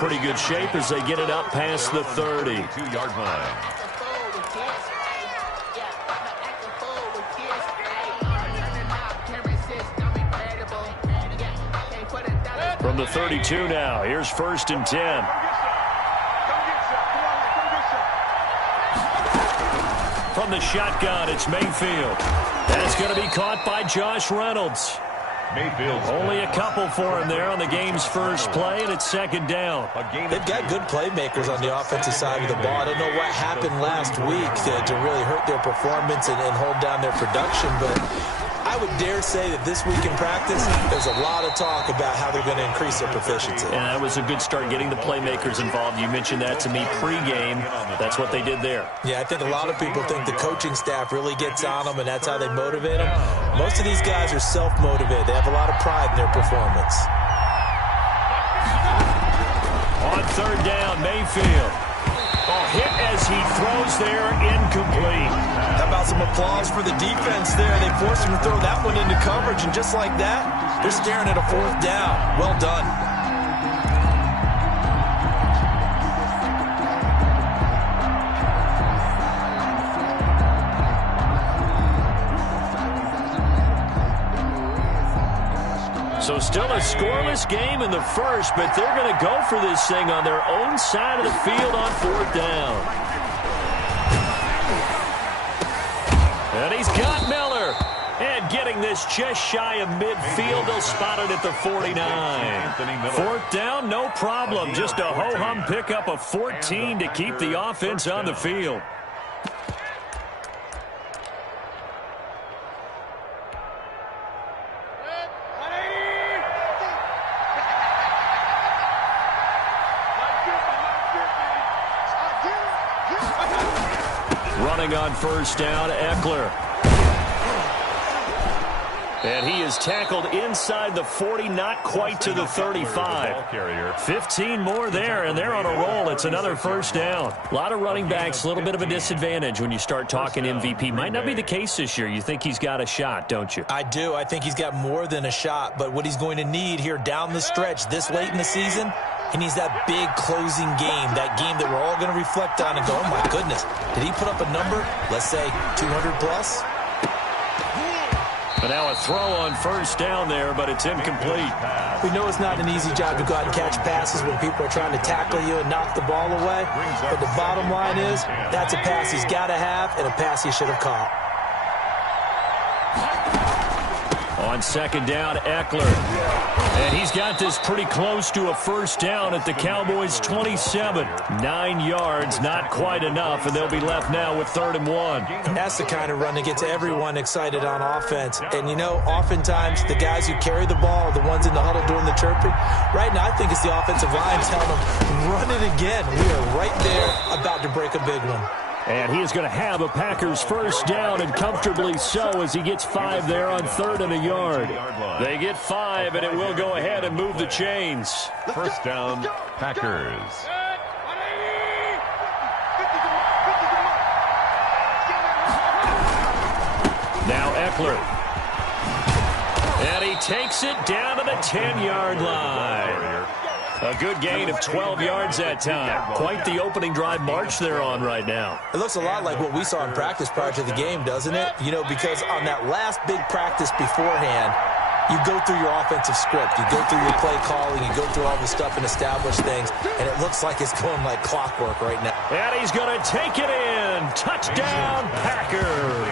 pretty good shape as they get it up past the 30. 2-yard line. From the 32 now, here's 1st and 10. From the shotgun, it's Mayfield. That's going to be caught by Josh Reynolds. Mayfield. Only a couple for him there on the game's first play, and it's 2nd down. They've got good playmakers on the offensive side of the ball. I don't know what happened last week to really hurt their performance and hold down their production, but I would dare say that this week in practice, there's a lot of talk about how they're going to increase their proficiency. And that was a good start getting the playmakers involved. You mentioned that to me pregame. That's what they did there. Yeah, I think a lot of people think the coaching staff really gets on them, and that's how they motivate them. Most of these guys are self-motivated. They have a lot of pride in their performance. On 3rd down, Mayfield. Hit as he throws there, incomplete. How about some applause for the defense there? They forced him to throw that one into coverage, and just like that, they're staring at a 4th down. Well done. So still a scoreless game in the first, but they're going to go for this thing on their own side of the field on 4th down. And he's got Miller. And getting this just shy of midfield, they'll spot it at the 49. 4th down, no problem. Just a ho-hum pickup of 14 to keep the offense on the field. Running on 1st down, Eckler. And he is tackled inside the 40, not quite to the 35. 15 more there, and they're on a roll. It's another 1st down. A lot of running backs, a little bit of a disadvantage when you start talking MVP. Might not be the case this year. You think he's got a shot, don't you? I do. I think he's got more than a shot, but what he's going to need here down the stretch this late in the season, he needs that big closing game, that game that we're all going to reflect on and go, oh, my goodness, did he put up a number, let's say 200 plus? But now a throw on 1st down there, but it's incomplete. We know it's not an easy job to go out and catch passes when people are trying to tackle you and knock the ball away, but the bottom line is that's a pass he's got to have and a pass he should have caught. On 2nd down, Eckler. And he's got this pretty close to a 1st down at the Cowboys' 27. 9 yards, not quite enough, and they'll be left now with 3rd and 1. And that's the kind of run that gets everyone excited on offense. And, you know, oftentimes the guys who carry the ball are the ones in the huddle doing the chirping. Right now, I think it's the offensive line telling them, run it again. We are right there about to break a big one. And he is going to have a Packers 1st down, and comfortably so, as he gets 5 there on 3rd and a yard. They get 5, and it will go ahead and move the chains. 1st down, Packers. Now Eckler. And he takes it down to the 10-yard line. A good gain of 12 yards that time. Quite the opening drive march they're on right now. It looks a lot like what we saw in practice prior to the game, doesn't it? You know, because on that last big practice beforehand, you go through your offensive script. You go through your play calling. You go through all the stuff and establish things. And it looks like it's going like clockwork right now. And he's going to take it in. Touchdown, Packers.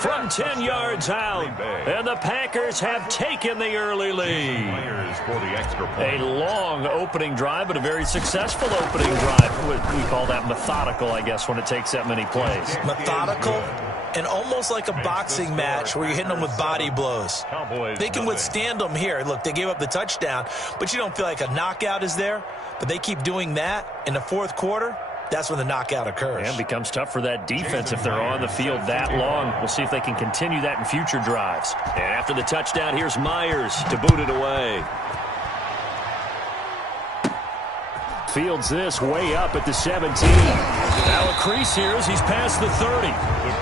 From 10 yards out. And the Packers have taken the early lead. A long opening drive, but a very successful opening drive. We call that methodical, I guess, when it takes that many plays. Methodical? And almost like a boxing match where you're hitting them with body blows. They can withstand them here. Look, they gave up the touchdown, but you don't feel like a knockout is there. But they keep doing that in the 4th quarter. That's when the knockout occurs. And it becomes tough for that defense if they're on the field that long. We'll see if they can continue that in future drives. And after the touchdown, here's Myers to boot it away. Fields this way up at the 17. Now a crease here as he's past the 30. The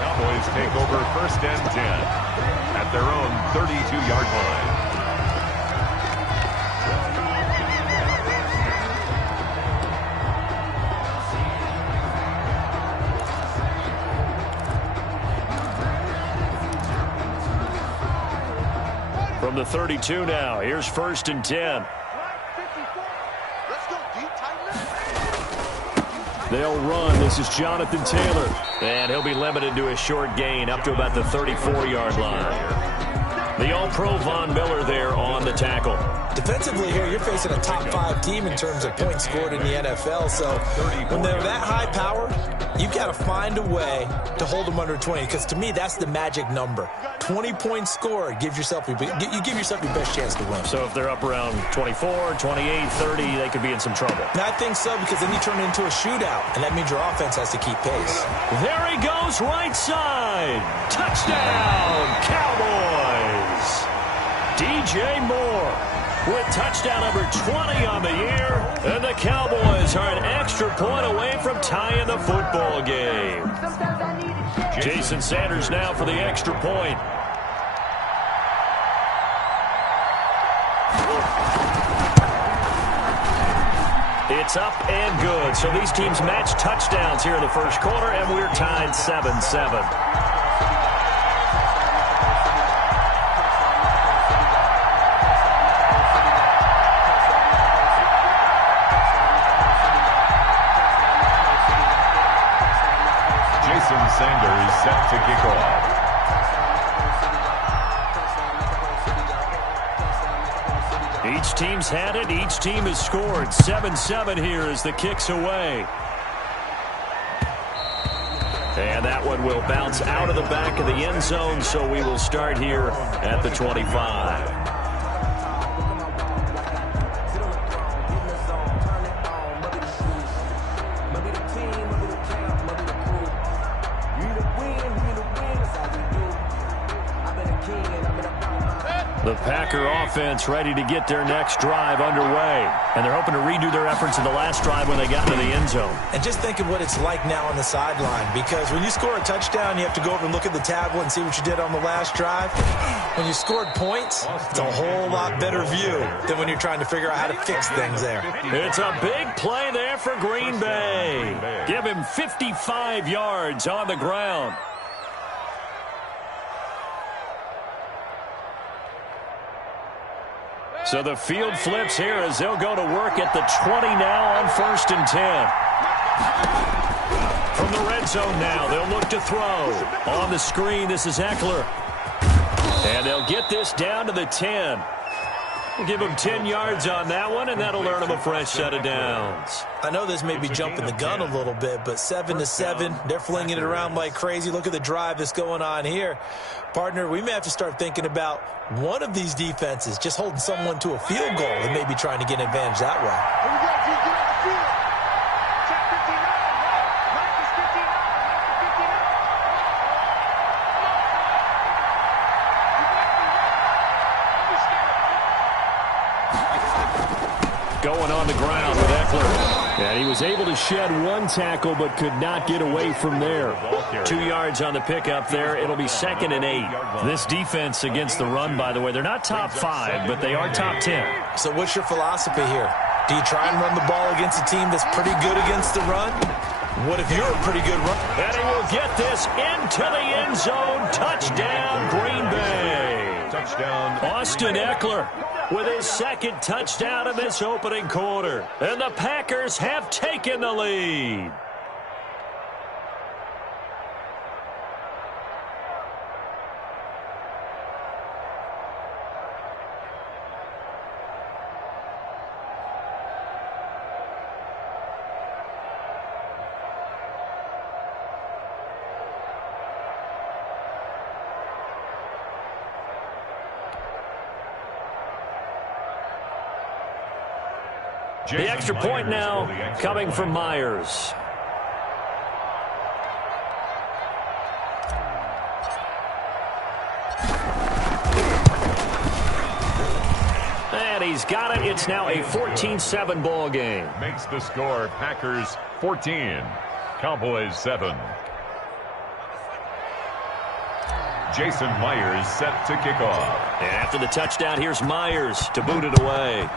Cowboys take over 1st and 10 at their own 32-yard line. From the 32 now, here's 1st and 10. They'll run. This is Jonathan Taylor. And he'll be limited to a short gain up to about the 34-yard line. The All-Pro Von Miller there on the tackle. Defensively here, you're facing a top-5 team in terms of points scored in the NFL. So when they're that high power, you've got to find a way to hold them under 20. Because to me, that's the magic number. 20 points scored gives yourself you give yourself your best chance to win. So if they're up around 24, 28, 30, they could be in some trouble. And I think so, because then you turn it into a shootout, and that means your offense has to keep pace. There he goes, right side. Touchdown, Cowboys. DJ Moore with touchdown number 20 on the year. And the Cowboys are an extra point away from tying the football game. Jason Sanders now for the extra point. It's up and good. So these teams match touchdowns here in the first quarter, and we're tied 7-7. Sanders set to kick off. Each team's had it. Each team has scored. 7-7 here as the kick's away. And that one will bounce out of the back of the end zone, so we will start here at the 25. The Packer offense ready to get their next drive underway. And they're hoping to redo their efforts in the last drive when they got into the end zone. And just think of what it's like now on the sideline, because when you score a touchdown, you have to go over and look at the tablet and see what you did on the last drive. When you scored points, it's a whole lot better view than when you're trying to figure out how to fix things there. It's a big play there for Green Bay. Give him 55 yards on the ground. So the field flips here as they'll go to work at the 20 now on 1st and 10. From the red zone now, they'll look to throw. On the screen, this is Eckler. And they'll get this down to the 10. We'll give them 10 yards on that one, and that'll earn them a fresh set of downs. I know this may be jumping the gun a little bit, but 7-7, they're flinging it around like crazy. Look at the drive that's going on here. Partner, we may have to start thinking about one of these defenses just holding someone to a field goal and maybe trying to get an advantage that way. Going on the ground with Eckler. And he was able to shed one tackle but could not get away from there. 2 yards on the pickup there. It'll be 2nd and 8. This defense against the run, by the way, they're not top 5, but they are top 10. So what's your philosophy here? Do you try and run the ball against a team that's pretty good against the run? What if you're a pretty good runner? And he will get this into the end zone. Touchdown, Green Bay. Touchdown, Austin Eckler with his 2nd touchdown in this opening quarter. And the Packers have taken the lead. The extra point now coming from Myers. And he's got it. It's now a 14-7 ball game. makes the score Packers 14, Cowboys 7. Jason Myers set to kick off. And after the touchdown, here's Myers to boot it away.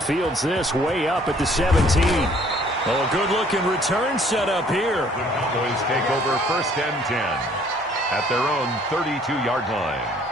Fields this way up at the 17. Oh, a good-looking return set up here. The Cowboys take over 1st and 10. at their own 32-yard line.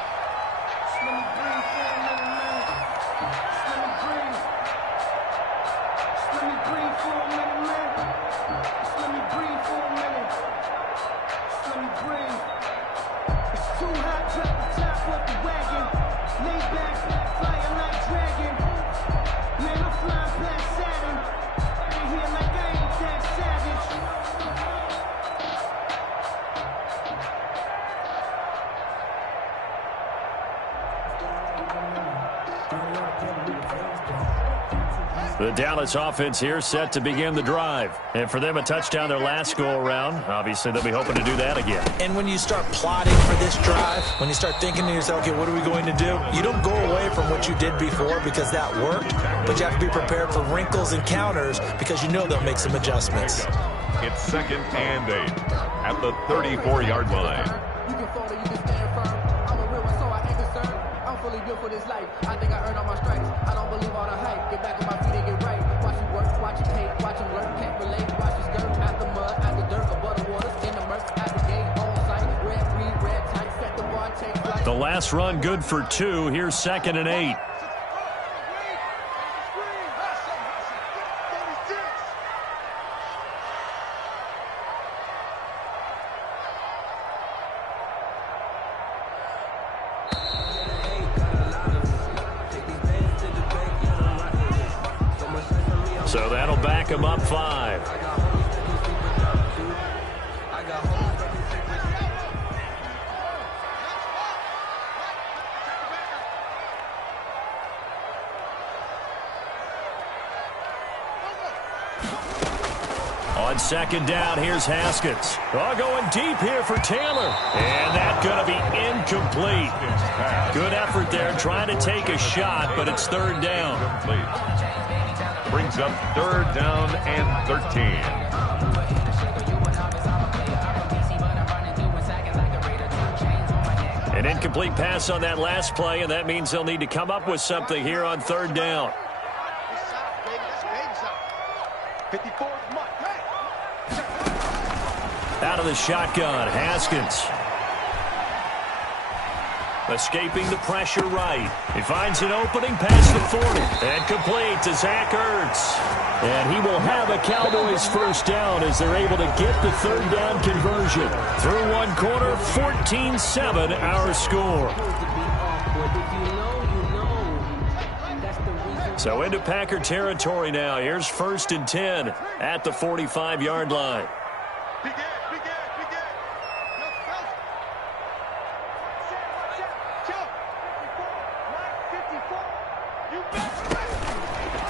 The Dallas offense here set to begin the drive. And for them, a touchdown their last go-around. Obviously, they'll be hoping to do that again. And when you start plotting for this drive, when you start thinking to yourself, okay, what are we going to do? You don't go away from what you did before because that worked, but you have to be prepared for wrinkles and counters because you know they'll make some adjustments. It's 2nd and 8 at the 34-yard line. You can fall or you can stand firm. I'm a real one, so I ain't concerned. I'm fully built for this life. I think I earned all my stripes. I don't believe all the hype. Get back on my feet and get right. Watch you work, watch you hate, watch him learn. Can't relate, watch you skirt. At the mud, at the dirt, above the waters, in the murk, at the gate, on sight. Red, green, red, tight, set the bar, take flight. The last run good for 2. Here's 2nd and 8. So that'll back him up 5. On 2nd down, here's Haskins. Going deep here for Taylor. And that's going to be incomplete. Good effort there trying to take a shot, but it's 3rd down. Brings up 3rd down and 13. An incomplete pass on that last play, and that means they'll need to come up with something here on 3rd down. Out of the shotgun, Haskins. Escaping the pressure right. He finds an opening past the 40. And complete to Zach Ertz. And he will have a Cowboys 1st down as they're able to get the 3rd down conversion. Through one quarter, 14-7 our score. So into Packer territory now. Here's 1st and 10 at the 45-yard line.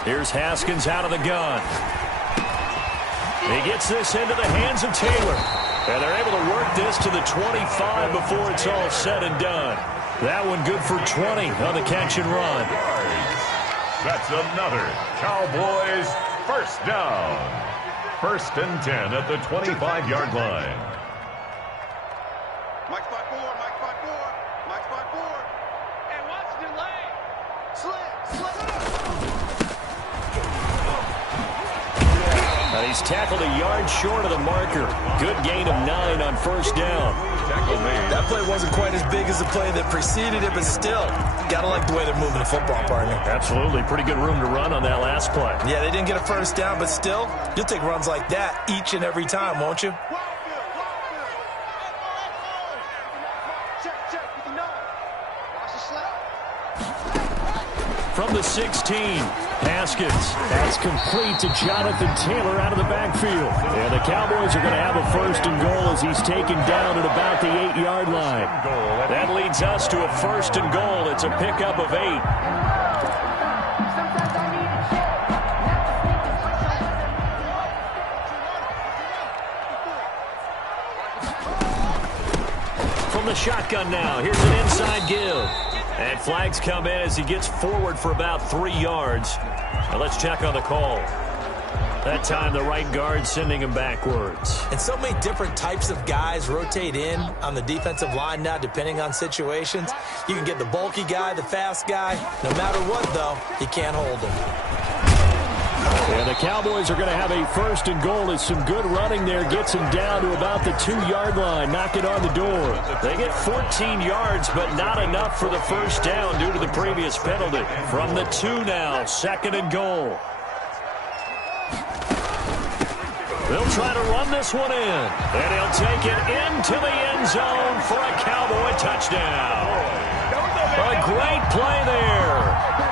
Here's Haskins out of the gun. He gets this into the hands of Taylor. And they're able to work this to the 25 before it's all said and done. That one good for 20 on the catch and run. That's another Cowboys 1st down. 1st and 10 at the 25-yard line. Mike spot 4, Mike spot 4, Mike spot 4. And watch the lane. Slip. He's tackled a yard short of the marker. Good gain of 9 on 1st down. That play wasn't quite as big as the play that preceded it, but still, got to like the way they're moving the football, partner. Absolutely. Pretty good room to run on that last play. Yeah, they didn't get a 1st down, but still, you'll take runs like that each and every time, won't you? From the 16, Haskins. That's complete to Jonathan Taylor out of the backfield. And the Cowboys are going to have a 1st and goal as he's taken down at about the 8-yard line. That leads us to a 1st and goal. It's a pickup of 8. From the shotgun now, here's an inside give. And flags come in as he gets forward for about 3 yards. Now let's check on the call. That time the right guard sending him backwards. And so many different types of guys rotate in on the defensive line now depending on situations. You can get the bulky guy, the fast guy. No matter what, though, you can't hold him. And the Cowboys are going to have a first and goal as some good running there gets them down to about the 2-yard line, knocking on the door. They get 14 yards, but not enough for the first down due to the previous penalty. From the 2 now, second and goal. They'll try to run this one in, and he'll take it into the end zone for a Cowboy touchdown. A great play there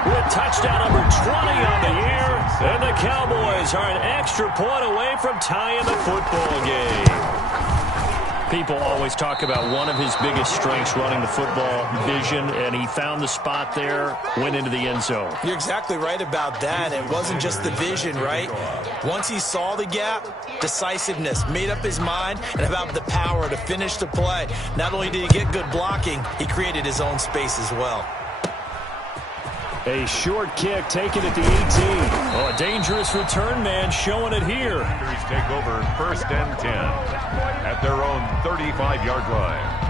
with touchdown number 20 on the year, and the Cowboys are an extra point away from tying the football game. People always talk about one of his biggest strengths running the football, vision, and he found the spot there, went into the end zone. You're exactly right about that. It wasn't just the vision, right? Once he saw the gap, decisiveness, made up his mind, and about the power to finish the play. Not only did he get good blocking, he created his own space as well. A short kick taken at the 18. Oh, a dangerous return man showing it here. Packers take over first and 10 at their own 35-yard line.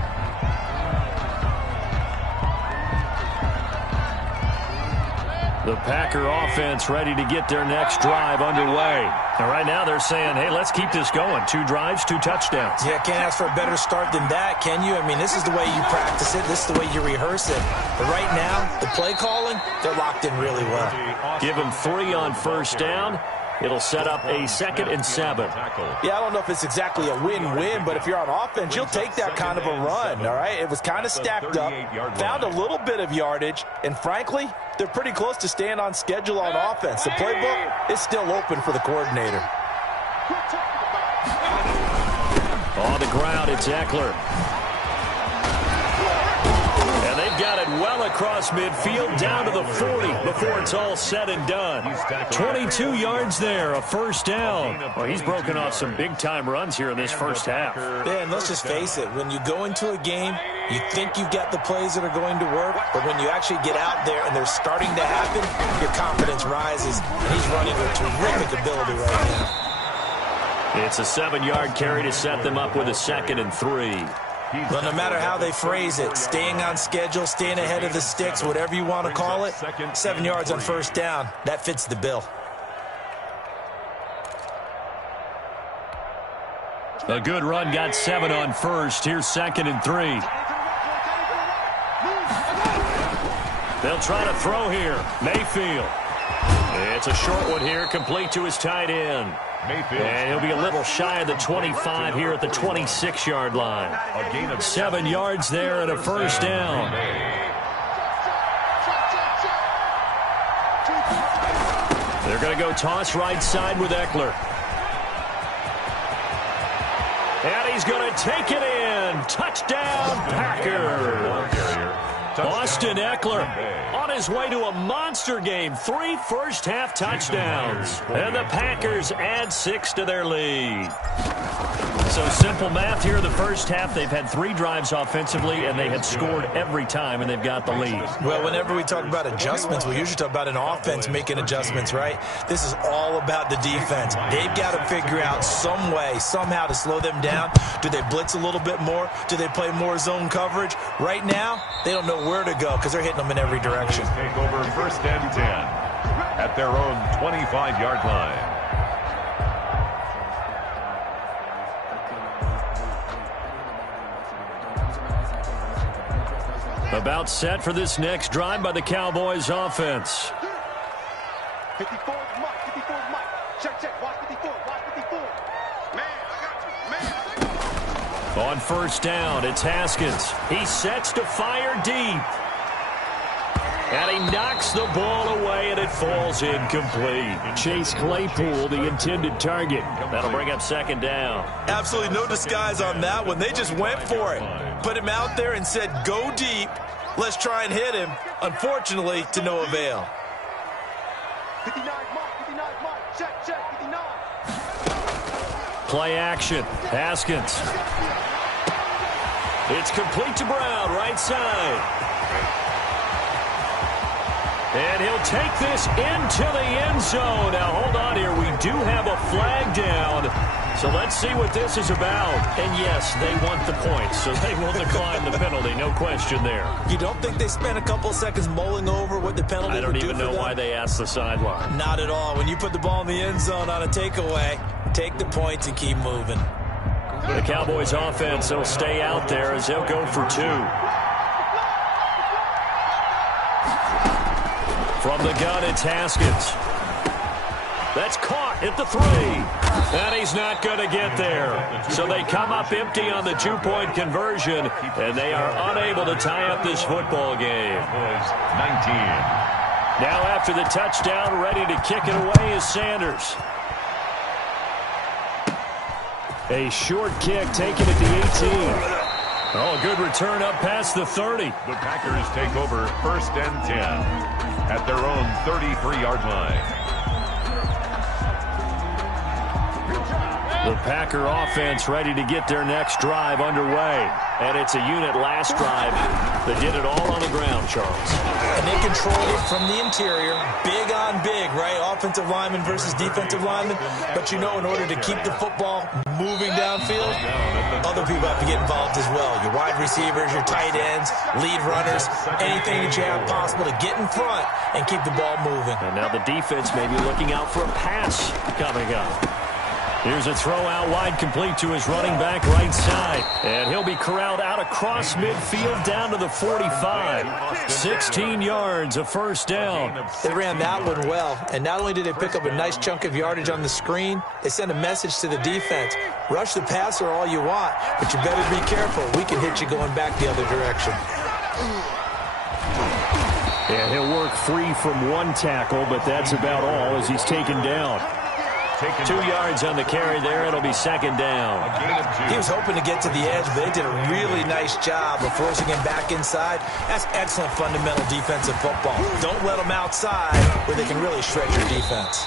The Packer offense ready to get their next drive underway. And right now they're saying, hey, let's keep this going. 2 drives, 2 touchdowns. Yeah, can't ask for a better start than that, can you? I mean, this is the way you practice it. This is the way you rehearse it. But right now, the play calling, they're locked in really well. Give them 3 on first down. It'll set up a 2nd and 7. Yeah, I don't know if it's exactly a win-win, but if you're on offense, you'll take that kind of a run, all right? It was kind of stacked up, found a little bit of yardage, and frankly, they're pretty close to staying on schedule on offense. The playbook is still open for the coordinator. On the ground, it's Eckler. And they've got it well across midfield, down to the 40 before it's all said and done. 22 yards there, a first down. Well, he's broken off some big-time runs here in this first half. Yeah, and let's just face it, when you go into a game, you think you've got the plays that are going to work, but when you actually get out there and they're starting to happen, your confidence rises, and he's running with terrific ability right now. It's a 7-yard carry to set them up with a 2nd and 3. But no matter how they phrase it, staying on schedule, staying ahead of the sticks, whatever you want to call it, 7 yards on first down, that fits the bill. A good run got 7 on first. Here's 2nd and 3. They'll try to throw here. Mayfield. It's a short one here, complete to his tight end. And he'll be a little shy of the 25 here at the 26-yard line. A gain of 7 yards there and a first down. They're going to go toss right side with Eckler. And he's going to take it in. Touchdown, Packers. Austin Eckler on his way to a monster game. 3 first-half touchdowns. And the Packers add 6 to their lead. So simple math here in the first half. They've had 3 drives offensively, and they have scored every time, and they've got the lead. Well, whenever we talk about adjustments, we usually talk about an offense making adjustments, right? This is all about the defense. They've got to figure out some way, somehow to slow them down. Do they blitz a little bit more? Do they play more zone coverage? Right now, they don't know where to go because they're hitting them in every direction. Take over first and 10 at their own 25-yard line. About set for this next drive by the Cowboys offense. 54 is Mike. 54 is Mike. Check. Watch 54. Watch 54. Man, I got you. Man. On first down, it's Haskins. He sets to fire deep. And he knocks the ball away, and it falls incomplete. Chase Claypool, the intended target. That'll bring up 2nd down. Absolutely no disguise on that one. They just went for it. Put him out there and said, go deep. Let's try and hit him. Unfortunately, to no avail. 59 Mike. Check. 59. Play action. Haskins. It's complete to Brown, right side. And he'll take this into the end zone. Now, hold on here. We do have a flag down. So let's see what this is about. And yes, they want the points, so they will decline the penalty. No question there. You don't think they spent a couple of seconds mulling over what the penalty would do? I don't even know why they asked the sideline. Not at all. When you put the ball in the end zone on a takeaway, take the points and keep moving. The Cowboys offense will stay out there as they'll go for 2. From the gun, it's Haskins. That's caught at the 3. And he's not going to get there. So they come up empty on the 2-point conversion, and they are unable to tie up this football game. 19. Now after the touchdown, ready to kick it away is Sanders. A short kick taken at the 18. Oh, good return up past the 30. The Packers take over 1st and 10 at their own 33-yard line. The Packer offense ready to get their next drive underway. And it's a unit last drive that did it all on the ground, Charles. And they controlled it from the interior. Big on big, right? Offensive lineman versus defensive lineman. But you know, in order to keep the football moving downfield, other people have to get involved as well. Your wide receivers, your tight ends, lead runners, anything that you have possible to get in front and keep the ball moving. And now the defense may be looking out for a pass coming up. Here's a throw out wide, complete to his running back right side. And he'll be corralled out across midfield down to the 45. 16 yards, a first down. They ran that one well. And not only did they pick up a nice chunk of yardage on the screen, they sent a message to the defense. Rush the passer all you want, but you better be careful. We can hit you going back the other direction. And he'll work free from one tackle, but that's about all as he's taken down. 2 yards on the carry there. It'll be second down. He was hoping to get to the edge, but they did a really nice job of forcing him back inside. That's excellent fundamental defensive football. Don't let them outside where they can really stretch your defense.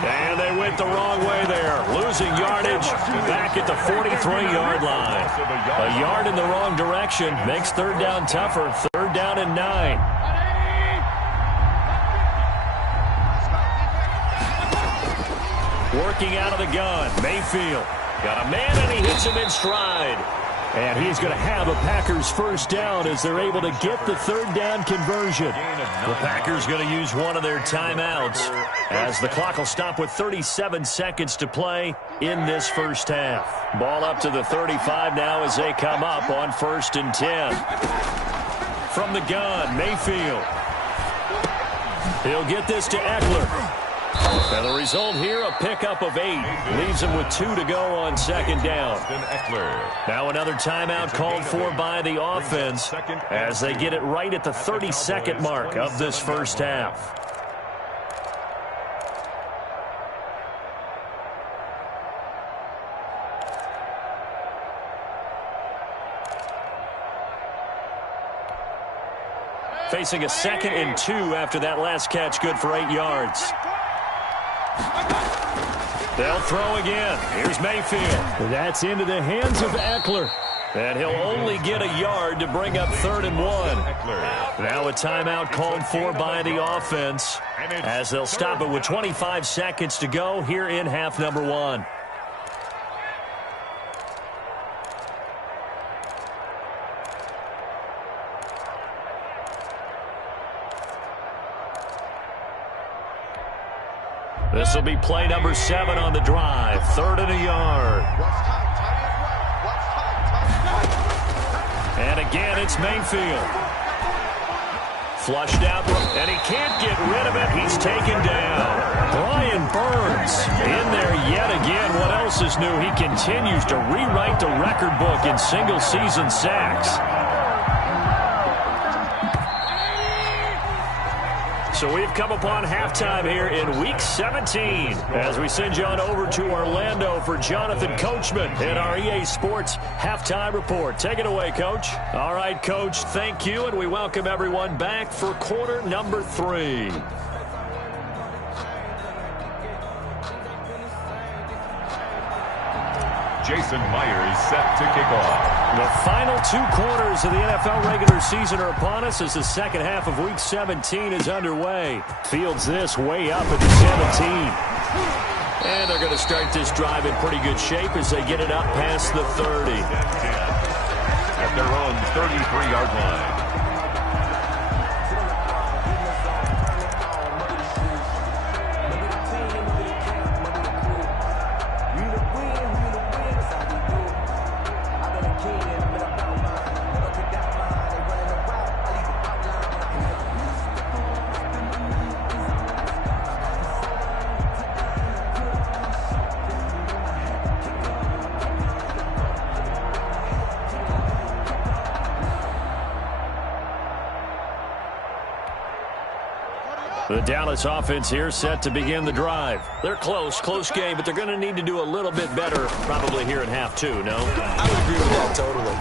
And they went the wrong way there. Losing yardage back at the 43-yard line. A yard in the wrong direction makes third down tougher. Third down and 9. Working out of the gun, Mayfield. Got a man, and he hits him in stride. And he's going to have a Packers first down as they're able to get the third down conversion. The Packers going to use one of their timeouts as the clock will stop with 37 seconds to play in this first half. Ball up to the 35 now as they come up on 1st and 10. From the gun, Mayfield. He'll get this to Eckler. And the result here, a pickup of 8. Leaves him with 2 to go on second down. Now another timeout called for by the offense as they get it right at the 30-second mark of this first half. Facing a 2nd and 2 after that last catch, good for 8 yards. They'll throw again. Here's Mayfield. That's into the hands of Eckler. And he'll only get a yard to bring up 3rd and 1. Now a timeout called for by the offense as they'll stop it with 25 seconds to go here in half number 1. This will be play number 7 on the drive. 3rd and a yard. And again, it's Mayfield. Flushed out, and he can't get rid of it. He's taken down. Brian Burns in there yet again. What else is new? He continues to rewrite the record book in single-season sacks. So we've come upon halftime here in Week 17 as we send you on over to Orlando for Jonathan Coachman in our EA Sports Halftime Report. Take it away, Coach. All right, Coach, thank you, and we welcome everyone back for quarter number 3. Jason Myers set to kick off. The final 2 quarters of the NFL regular season are upon us as the second half of Week 17 is underway. Fields this way up at the 17. And they're going to start this drive in pretty good shape as they get it up past the 30. At their own 33-yard line. The Dallas offense here set to begin the drive. They're close game, but they're going to need to do a little bit better probably here in half two, no? I would agree with that totally.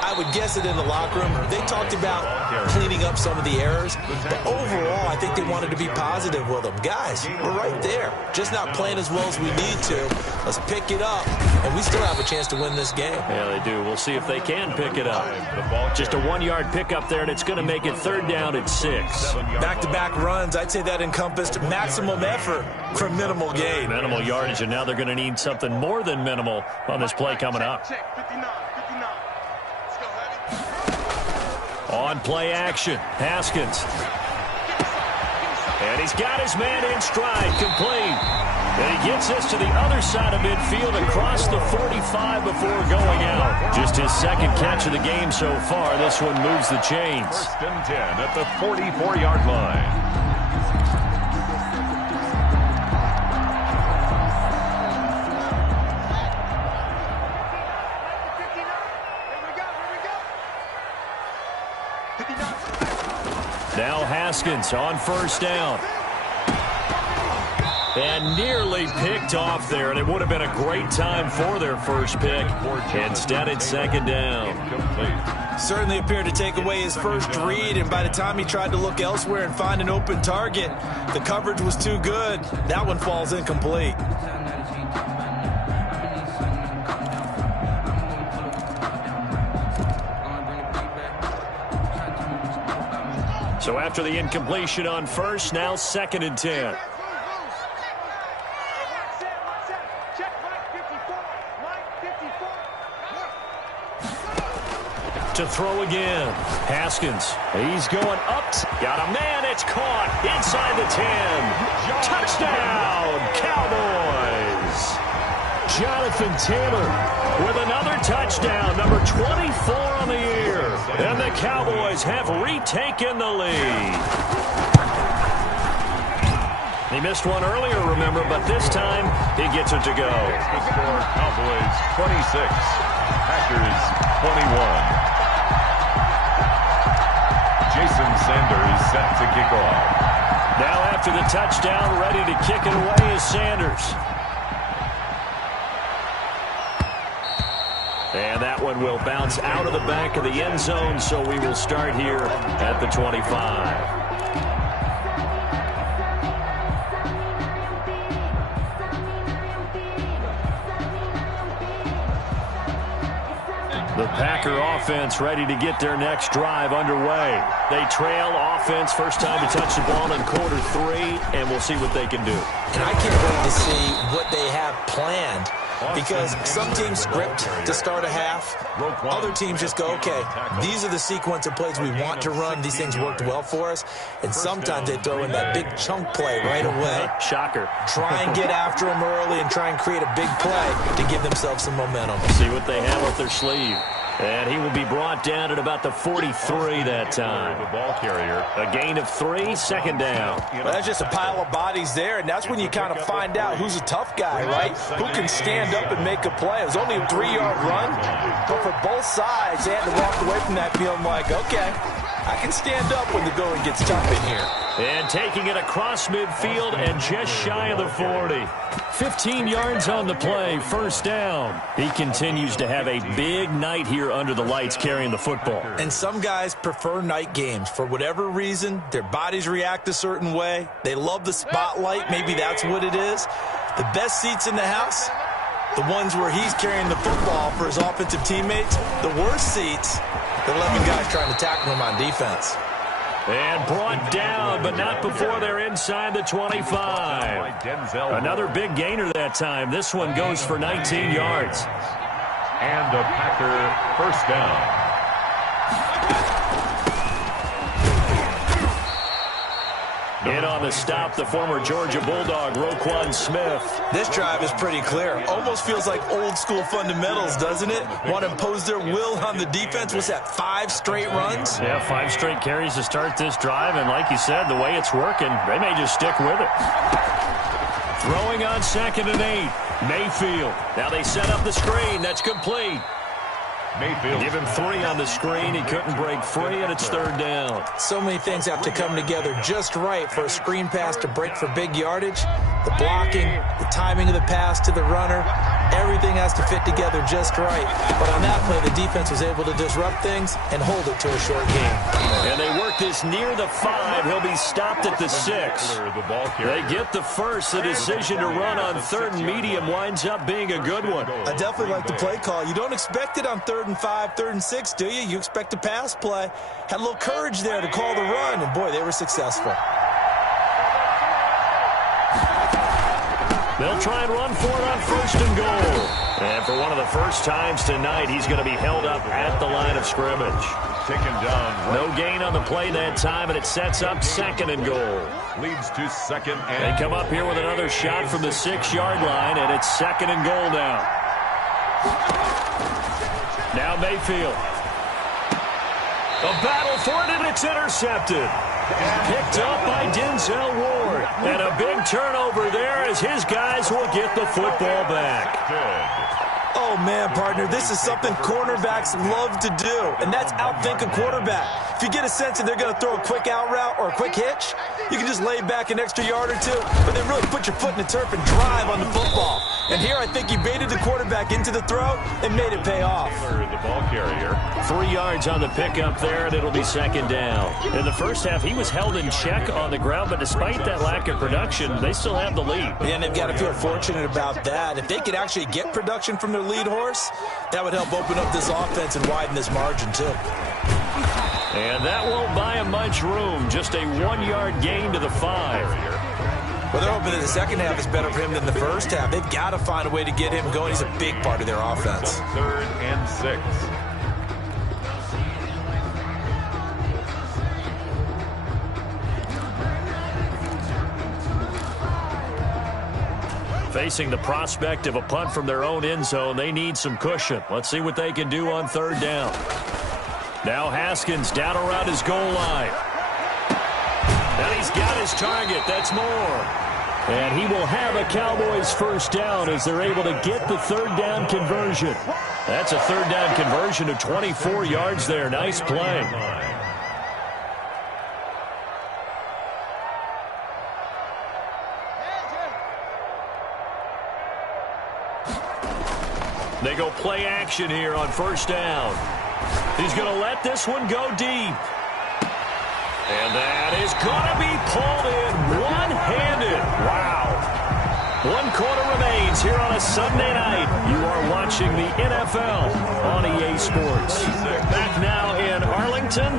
I would guess it in the locker room. They talked about cleaning up some of the errors, but overall, I think they wanted to be positive with them. Guys, we're right there. Just not playing as well as we need to. Let's pick it up, and we still have a chance to win this game. Yeah, they do. We'll see if they can pick it up. Just a 1-yard pickup there, and it's going to make it 3rd down at 6. Back-to-back runs, I'd say that encompassed maximum effort for minimal gain. Minimal yardage, and now they're going to need something more than minimal on this play coming up. On play action, Haskins. And he's got his man in stride, complete. And he gets this to the other side of midfield across the 45 before going out. Just his 2nd catch of the game so far. This one moves the chains. 1st and 10 at the 44-yard line. Now Haskins on 1st down. And nearly picked off there, and it would have been a great time for their first pick. Instead, it's 2nd down. Certainly appeared to take away his first read, and by the time he tried to look elsewhere and find an open target, the coverage was too good. That one falls incomplete. So after the incompletion on 1st, now 2nd and 10. To throw again. Haskins. He's going up. Got a man. It's caught inside the 10. Touchdown, Cowboys. Jonathan Taylor with another touchdown, number 24 on the year. And the Cowboys have retaken the lead. He missed one earlier, remember, but this time he gets it to go. The score, Cowboys 26, Packers 21. Jason Sanders set to kick off. Now after the touchdown, ready to kick it away is Sanders. And that one will bounce out of the back of the end zone, so we will start here at the 25. The Packer offense ready to get their next drive underway. They trail offense, first time to touch the ball in quarter 3, and we'll see what they can do. And I can't wait to see what they have planned, because some teams script to start a half. Other teams just go, okay, these are the sequence of plays we want to run. These things worked well for us. And sometimes they throw in that big chunk play right away. Shocker. Try and get after them early and try and create a big play to give themselves some momentum. See what they have up their sleeve. And he will be brought down at about the 43 that time. The ball carrier. A gain of 3, 2nd down. Well, that's just a pile of bodies there, and that's when you kind of find out who's a tough guy, right? Who can stand up and make a play. It was only a 3-yard run, but for both sides, they had to walk away from that feeling like, okay, I can stand up when the going gets tough in here. And taking it across midfield and just shy of the 40. 15 yards on the play, 1st down. He continues to have a big night here under the lights carrying the football. And some guys prefer night games. For whatever reason, their bodies react a certain way. They love the spotlight. Maybe that's what it is. The best seats in the house, the ones where he's carrying the football for his offensive teammates. The worst seats, the 11 guys trying to tackle him on defense. And brought down, but not before they're inside the 25. Another big gainer that time. This one goes for 19 yards. And a Packer first down. In on the stop, the former Georgia Bulldog, Roquan Smith. This drive is pretty clear. Almost feels like old school fundamentals, doesn't it? Want to impose their will on the defense. What's that, 5 straight runs? Yeah, 5 straight carries to start this drive. And like you said, the way it's working, they may just stick with it. Throwing on 2nd and 8. Mayfield. Now they set up the screen. That's complete. Mayfield. Give him 3 on the screen. He couldn't break free, and it's 3rd down. So many things have to come together just right for a screen pass to break for big yardage. The blocking, the timing of the pass to the runner, everything has to fit together just right. But on that play, the defense was able to disrupt things and hold it to a short game. And they work this near the 5. He'll be stopped at the 6. They get the first. The decision to run on 3rd and medium winds up being a good one. I definitely like the play call. You don't expect it on 3rd and 5, 3rd and 6, do you? You expect a pass play. Had a little courage there to call the run, and boy, they were successful. They'll try and run for it on 1st and goal. And for one of the first times tonight, he's going to be held up at the line of scrimmage. Taken down. No gain on the play that time, and it sets up 2nd and goal. Leads to 2nd and... They come up here with another shot from the 6-yard line, and it's 2nd and goal now. Now Mayfield. A battle for it, and it's intercepted. Picked up by Denzel Ward. And a big turnover there as his guys will get the football back. Oh, man, partner, this is something cornerbacks love to do, and that's outthink a quarterback. If you get a sense that they're going to throw a quick out route or a quick hitch, you can just lay back an extra yard or 2, but then really put your foot in the turf and drive on the football. And here I think he baited the quarterback into the throw and made it pay off. The ball carrier. 3 yards on the pickup there, and it'll be 2nd down. In the first half, he was held in check on the ground, but despite that lack of production, they still have the lead. And they've got to feel fortunate about that. If they could actually get production from their lead horse, that would help open up this offense and widen this margin, too. And that won't buy him much room. Just a 1-yard gain to the 5. Well, they're hoping that the second half is better for him than the first half. They've got to find a way to get him going. He's a big part of their offense. 3rd and 6. Facing the prospect of a punt from their own end zone, they need some cushion. Let's see what they can do on 3rd down. Now Haskins down around his goal line. And he's got his target. That's Moore. And he will have a Cowboys first down as they're able to get the 3rd down conversion. That's a 3rd down conversion of 24 yards there. Nice play. They go play action here on 1st down. He's going to let this one go deep. And that is going to be pulled in one-handed. Wow. 1 quarter remains here on a Sunday night. You are watching the NFL on EA Sports. Back now in Arlington.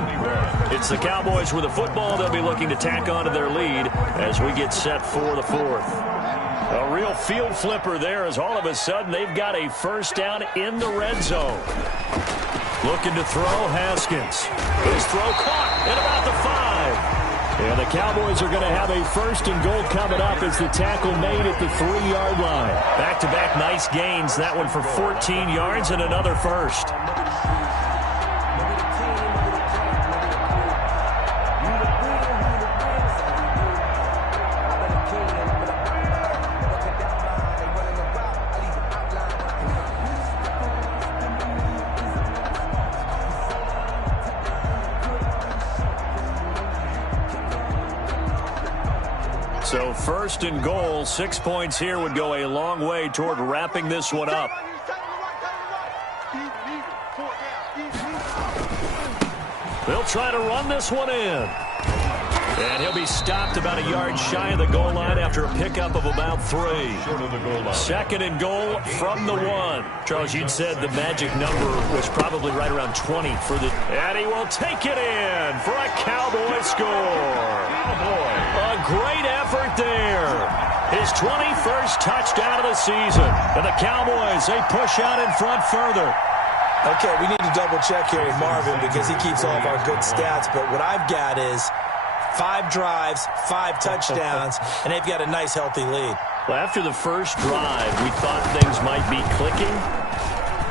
It's the Cowboys with the football. They'll be looking to tack onto their lead as we get set for the 4th. A real field flipper there as all of a sudden they've got a first down in the red zone. Looking to throw, Haskins. His throw caught at about the 5. And the Cowboys are going to have a 1st and goal coming up as the tackle made at the 3-yard line. Back-to-back nice gains. That one for 14 yards and another first. So 1st and goal, 6 points here would go a long way toward wrapping this one up. They'll try to run this one in. And he'll be stopped about a yard shy of the goal line after a pickup of about 3. Short of the goal line. Second and goal from the 1. Charles, you'd said the magic number was probably right around 20 for the... And he will take it in for a Cowboy score. A great effort there. His 21st touchdown of the season. And the Cowboys, they push out in front further. Okay, we need to double-check here with Marvin because he keeps all of our good stats. But what I've got is 5 drives, 5 touchdowns, and they've got a nice, healthy lead. Well, after the first drive, we thought things might be clicking.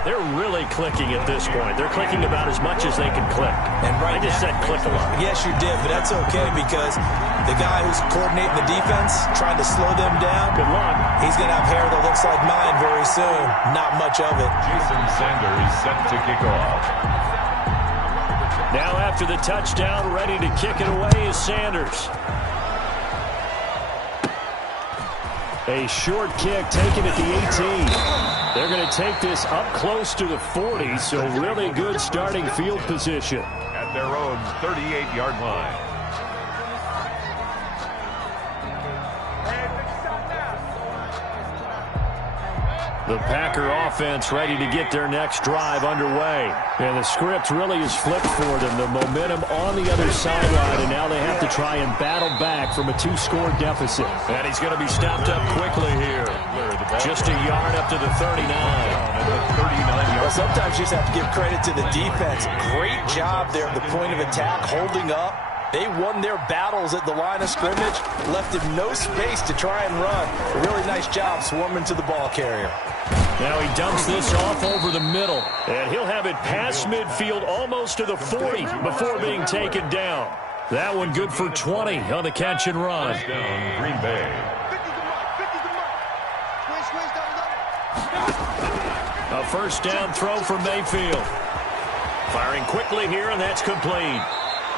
They're really clicking at this point. They're clicking about as much as they can click. And right I just said click a lot. Yes, you did, but that's okay because the guy who's coordinating the defense, trying to slow them down, Good luck. he's going to have hair that looks like mine very soon. Not much of it. Jason Sanders set to kick off. Now after the touchdown, ready to kick it away is Sanders. A short kick taken at the 18. They're going to take this up close to the 40, so really good starting field position. At their own 38-yard line. The Packer offense ready to get their next drive underway. And the script really is flipped for them. The momentum on the other sideline, and now they have to try and battle back from a 2-score deficit. And he's going to be stopped up quickly here. Just a yard up to the 39. Well, sometimes you just have to give credit to the defense. Great job there at the point of attack, holding up. They won their battles at the line of scrimmage, left him no space to try and run. A really nice job swarming to the ball carrier. Now he dumps this off over the middle, and he'll have it past midfield almost to the 40 before being taken down. That one good for 20 on the catch and run. Down Green Bay. A first down throw for Mayfield. Firing quickly here, and that's complete.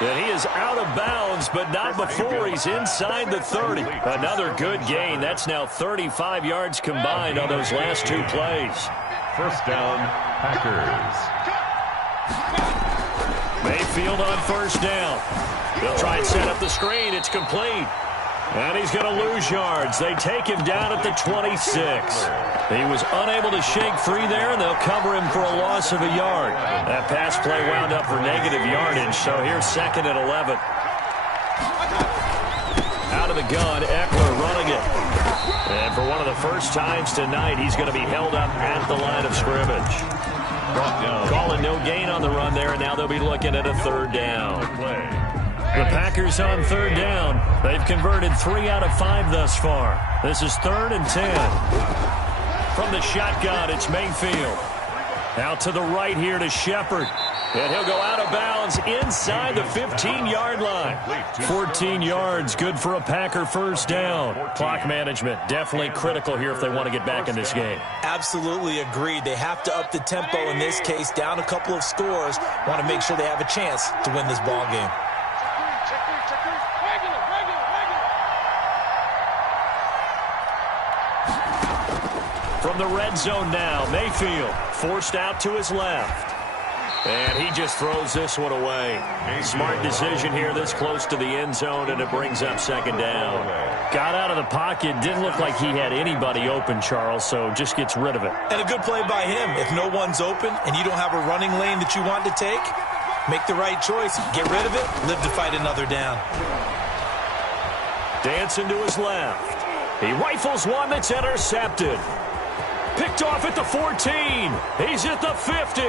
And he is out of bounds, but not before he's inside the 30. Another good gain. That's now 35 yards combined on those last 2 plays. First down, Packers. Mayfield on first down. They'll try and set up the screen. It's complete. And he's going to lose yards. They take him down at the 26. He was unable to shake free there, and they'll cover him for a loss of a yard. That pass play wound up for negative yardage, so here's 2nd and 11. Out of the gun, Eckler running it. And for one of the first times tonight, he's going to be held up at the line of scrimmage. Calling no gain on the run there, and now they'll be looking at a 3rd down. The Packers on 3rd down. They've converted 3 out of 5 thus far. This is 3rd and 10. From the shotgun, it's Mayfield. Out to the right here to Shepard. And he'll go out of bounds inside the 15-yard line. 14 yards, good for a Packer first down. Clock management definitely critical here if they want to get back in this game. Absolutely agreed. They have to up the tempo in this case, down a couple of scores. Want to make sure they have a chance to win this ball game. From the red zone now, Mayfield forced out to his left. And he just throws this one away. Smart decision here this close to the end zone, and it brings up 2nd down. Got out of the pocket. Didn't look like he had anybody open, Charles, so just gets rid of it. And a good play by him. If no one's open and you don't have a running lane that you want to take, make the right choice. Get rid of it. Live to fight another down. Dancing to his left. He rifles one that's intercepted. Picked off at the 14. He's at the 50.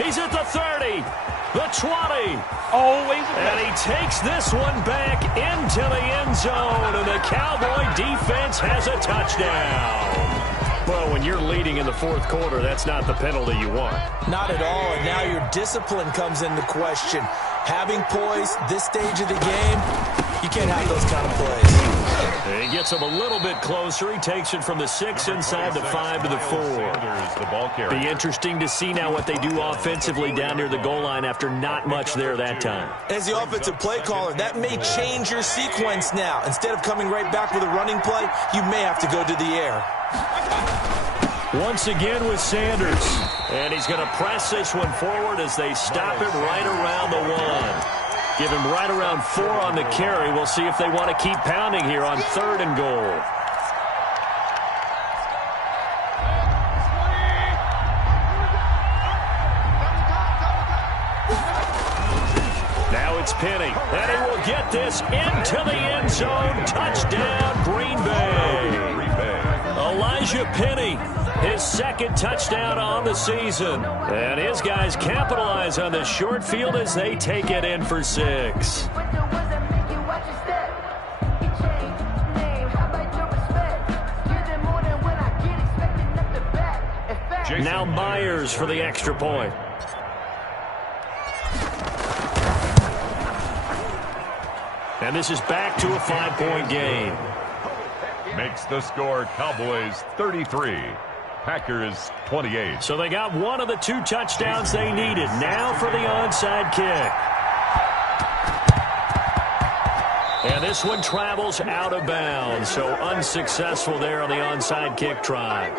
He's at the 30. The 20. And he takes this one back into the end zone. And the Cowboy defense has a touchdown. Well, when you're leading in the 4th quarter, that's not the penalty you want. Not at all. And now your discipline comes into question. Having poise this stage of the game, you can't have those kind of plays. He gets him a little bit closer. He takes it from the 6 inside the 5 to the 4. Be interesting to see now what they do offensively down near the goal line after not much there that time. As the offensive play caller, that may change your sequence now. Instead of coming right back with a running play, you may have to go to the air. Once again with Sanders. And he's going to press this one forward as they stop him right around the 1. Give him right around 4 on the carry. We'll see if they want to keep pounding here on 3rd and goal. Now it's Penny, and he will get this into the end zone. Touchdown, Green Bay. Elijah Penny, his 2nd touchdown on the season. And his guys capitalize on the short field as they take it in for 6. Now Myers for the extra point. And this is back to a 5-point game. Makes the score Cowboys 33, Packers 28. So they got one of the 2 touchdowns they needed. Now for the onside kick. And this one travels out of bounds. So unsuccessful there on the onside kick try.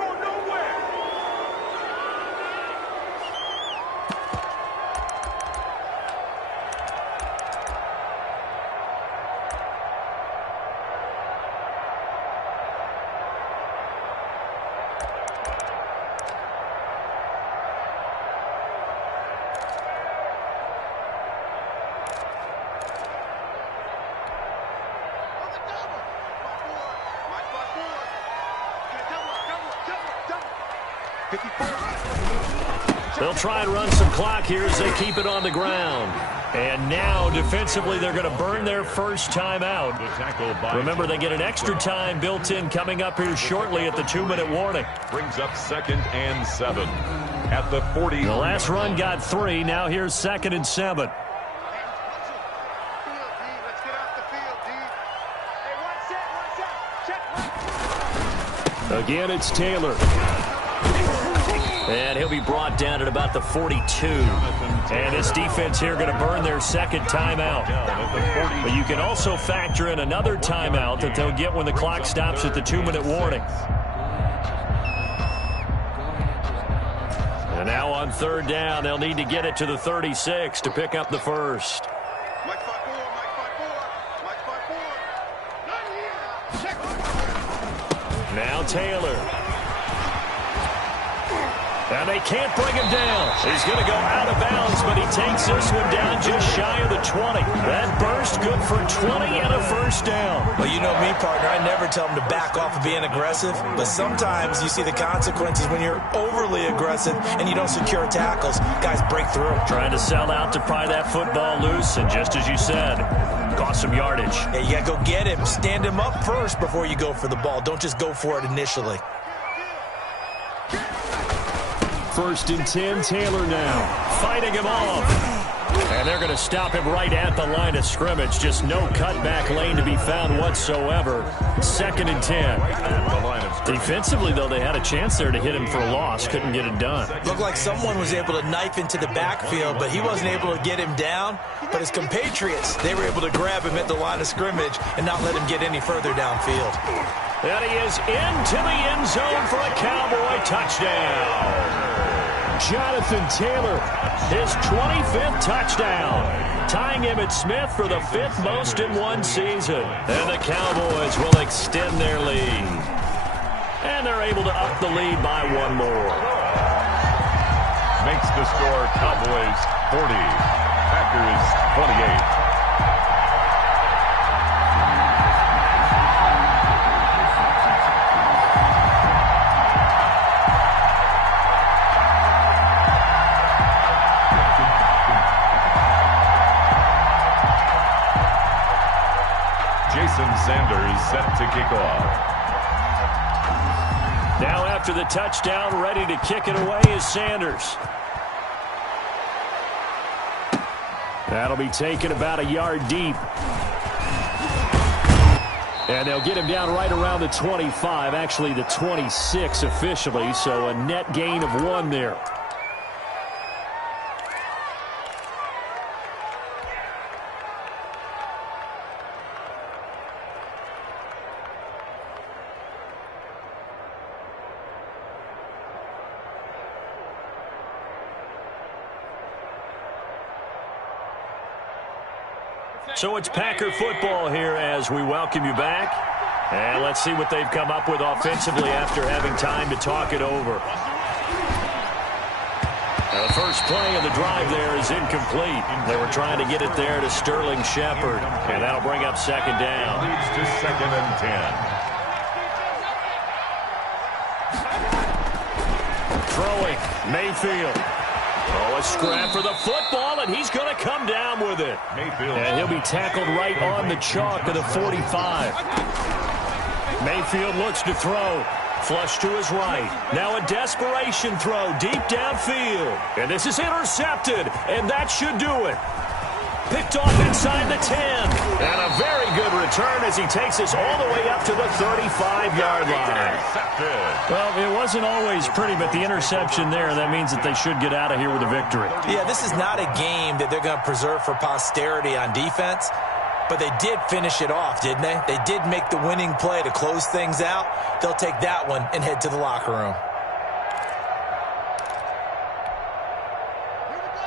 They'll try and run some clock here as they keep it on the ground. And now, defensively, they're going to burn their first timeout. Remember, they get an extra time built in coming up here shortly at the 2-minute warning. Brings up 2nd and 7 at the 40. The last run got 3. Now here's 2nd and 7. Again, it's Taylor. And he'll be brought down at about the 42. And this defense here going to burn their 2nd timeout. But you can also factor in another timeout that they'll get when the clock stops at the 2-minute warning. And now on 3rd down, they'll need to get it to the 36 to pick up the first. Now Taylor. And they can't bring him down. He's going to go out of bounds, but he takes this one down just shy of the 20. That burst good for 20 and a 1st down. Well, you know me, partner. I never tell them to back off of being aggressive. But sometimes you see the consequences when you're overly aggressive and you don't secure tackles. Guys break through. Trying to sell out to pry that football loose, and just as you said, cost some yardage. Yeah, you got to go get him. Stand him up first before you go for the ball. Don't just go for it initially. 1st and 10, Taylor now. Fighting him off. And they're going to stop him right at the line of scrimmage. Just no cutback lane to be found whatsoever. 2nd and 10. Defensively, though, they had a chance there to hit him for a loss. Couldn't get it done. Looked like someone was able to knife into the backfield, but he wasn't able to get him down. But his compatriots, they were able to grab him at the line of scrimmage and not let him get any further downfield. And he is into the end zone for a Cowboy touchdown. Jonathan Taylor, his 25th touchdown, tying Emmitt Smith for the 5th most in one season. And the Cowboys will extend their lead. And they're able to up the lead by 1 more. Makes the score Cowboys 40, Packers 28. Sanders set to kick off. Now after the touchdown, ready to kick it away is Sanders. That'll be taken about a yard deep. And they'll get him down right around the 25, actually the 26 officially, so a net gain of 1 there. So it's Packer football here as we welcome you back. And let's see what they've come up with offensively after having time to talk it over. Now the first play of the drive there is incomplete. They were trying to get it there to Sterling Shepard, and that'll bring up second down. Leads to 2nd and 10. Throwing, Mayfield. Oh, a scrap for the football, and he's going to come down with it. Mayfield. And he'll be tackled right on the chalk of the 45. Mayfield looks to throw. Flush to his right. Now a desperation throw deep downfield. And this is intercepted, and that should do it. Picked off inside the 10. And a very good return as he takes us all the way up to the 35-yard line. Well, it wasn't always pretty, but the interception there, that means that they should get out of here with a victory. Yeah, this is not a game that they're going to preserve for posterity on defense, but they did finish it off, didn't they? They did make the winning play to close things out. They'll take that one and head to the locker room.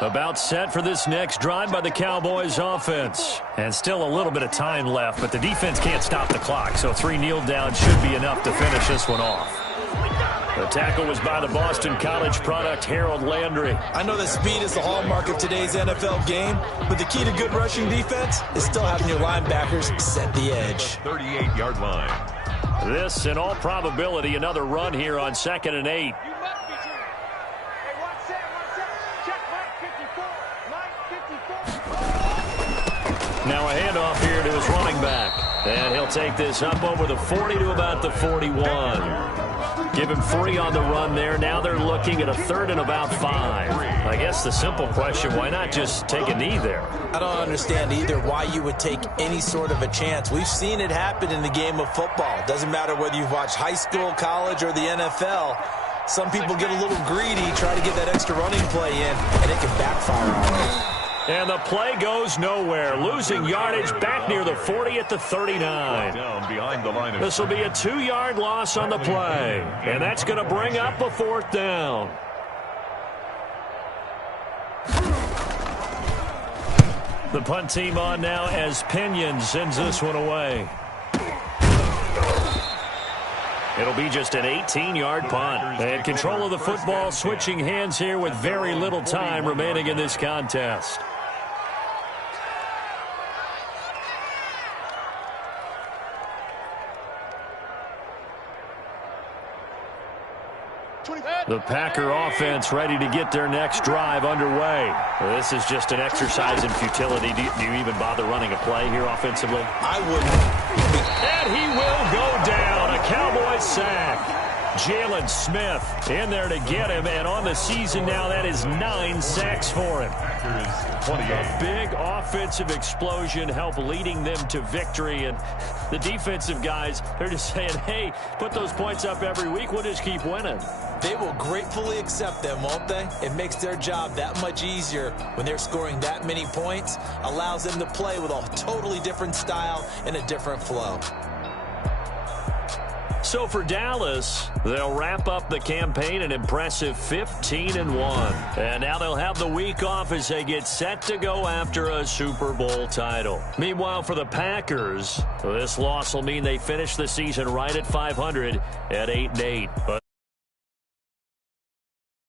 About set for this next drive by the Cowboys offense. And still a little bit of time left, but the defense can't stop the clock, so 3 kneel downs should be enough to finish this one off. The tackle was by the Boston College product, Harold Landry. I know that speed is the hallmark of today's NFL game, but the key to good rushing defense is still having your linebackers set the edge. 38-yard line. This, in all probability, another run here on 2nd and 8. Now a handoff here to his running back. And he'll take this up over the 40 to about the 41. Give him 3 on the run there. Now they're looking at a 3rd and about 5. I guess the simple question, why not just take a knee there? I don't understand either why you would take any sort of a chance. We've seen it happen in the game of football. Doesn't matter whether you've watched high school, college, or the NFL. Some people get a little greedy, try to get that extra running play in, and it can backfire on them. And the play goes nowhere. Losing yardage back near the 40 at the 39. Down behind the line of This will be a 2-yard loss on the play. And that's going to bring up a 4th down. The punt team on now as Pinion sends this one away. It'll be just an 18-yard punt. And control of the football switching hands here with very little time remaining in this contest. The Packer offense ready to get their next drive underway. This is just an exercise in futility. Do you even bother running a play here offensively? I wouldn't. And he will go down. A Cowboys sack. Jalen Smith in there to get him. And on the season now, that is 9 sacks for him. A big offensive explosion help leading them to victory. And the defensive guys, they're just saying, hey, put those points up every week. We'll just keep winning. They will gratefully accept them, won't they? It makes their job that much easier when they're scoring that many points. Allows them to play with a totally different style and a different flow. So for Dallas, they'll wrap up the campaign an impressive 15-1. And now they'll have the week off as they get set to go after a Super Bowl title. Meanwhile, for the Packers, this loss will mean they finish the season right at 500 at 8-8.